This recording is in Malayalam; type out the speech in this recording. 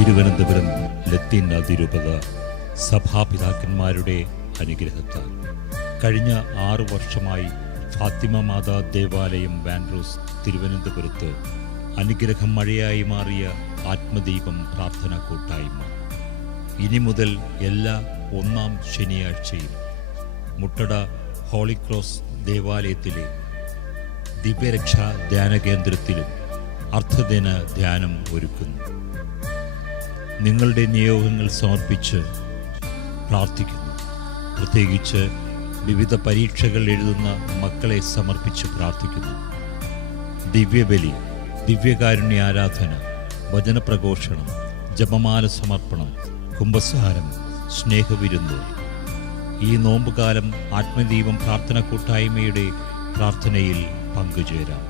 തിരുവനന്തപുരം ലത്തീൻ അതിരൂപത സഭാപിതാക്കന്മാരുടെ അനുഗ്രഹത്താൽ കഴിഞ്ഞ 6 വർഷമായി ഫാത്തിമ മാതാ ദേവാലയം വാൻഡ്രോസ് തിരുവനന്തപുരത്ത് അനുഗ്രഹം മഴയായി മാറിയ ആത്മദീപം പ്രാർത്ഥനാ കൂട്ടായ്മ ഇനി മുതൽ എല്ലാ 1-ാം ശനിയാഴ്ചയും മുട്ടട ഹോളിക്രോസ് ദേവാലയത്തിലെ ദിവ്യരക്ഷാ ധ്യാന കേന്ദ്രത്തിലും അർദ്ധദിന ധ്യാനം ഒരുക്കുന്നു. നിങ്ങളുടെ നിയോഗങ്ങൾ സമർപ്പിച്ച് പ്രാർത്ഥിക്കുന്നു. പ്രത്യേകിച്ച് വിവിധ പരീക്ഷകൾ എഴുതുന്ന മക്കളെ സമർപ്പിച്ച് പ്രാർത്ഥിക്കുന്നു. ദിവ്യബലി, ദിവ്യകാരുണ്യ ആരാധന, വചനപ്രഘോഷണം, ജപമാല സമർപ്പണം, കുംഭസാരം, സ്നേഹവിരുന്ന്. ഈ നോമ്പുകാലം ആത്മദീപം പ്രാർത്ഥന കൂട്ടായ്മയുടെ പ്രാർത്ഥനയിൽ പങ്കുചേരാം.